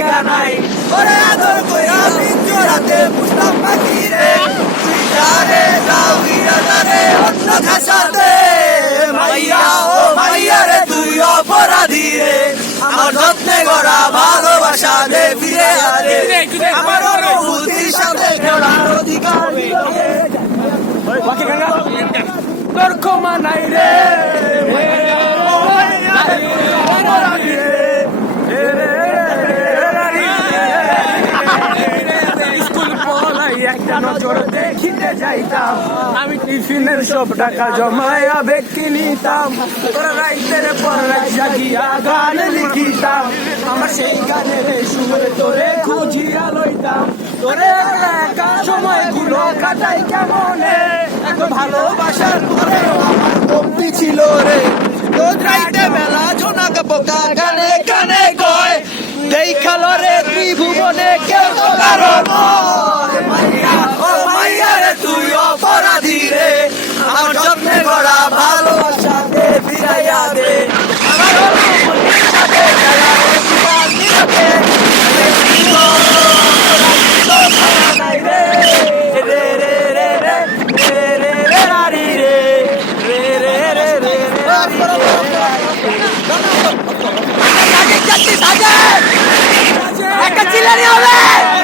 জায়গা নাই ওরে আদর কইরা পিঞ্জরাতে পুষলাম পাখি রে তুই যারে যাও ইরাদারে অন্য খাসাতে মাইয়া ও মাইয়া রে তুই অপরাধী রে আমার যত্নে গড়া ভালোবাসা দে ফিরে আরে আমার অনুভূতির সাথে খেলার অধিকার তোর ক্ষমা নাই রে স্কুল পড়াই একটা নজর দেখিতে যাইতাম আমি টিফিনের সব টাকা জমায়া বেগ কিনিতাম তোরা রাইতের পর রাত জাগিয়া গান লিখিতাম আমার সেই গানের সুরে তোরে খুঁজিয়া লইতাম তোরে একা সময় গুলো কাটাই কেমনে এত ভালোবাসার পরেও আমার কমতি ছিল রে তোর রাইতে বেলা জোনাক পোকা কানে কানে কয় দেখালো রে ত্রিভুবনে কেউ তো কারো নয় মাইয়া ও মাইয়া রে তুই অপরাধী রে আমার যত্নে গড়া ভালোবাসা দে ফিরাইয়া দে আমার অনুভূতির সাথে খেলা জীবন নিরতে একটা চিল্লানি হবে।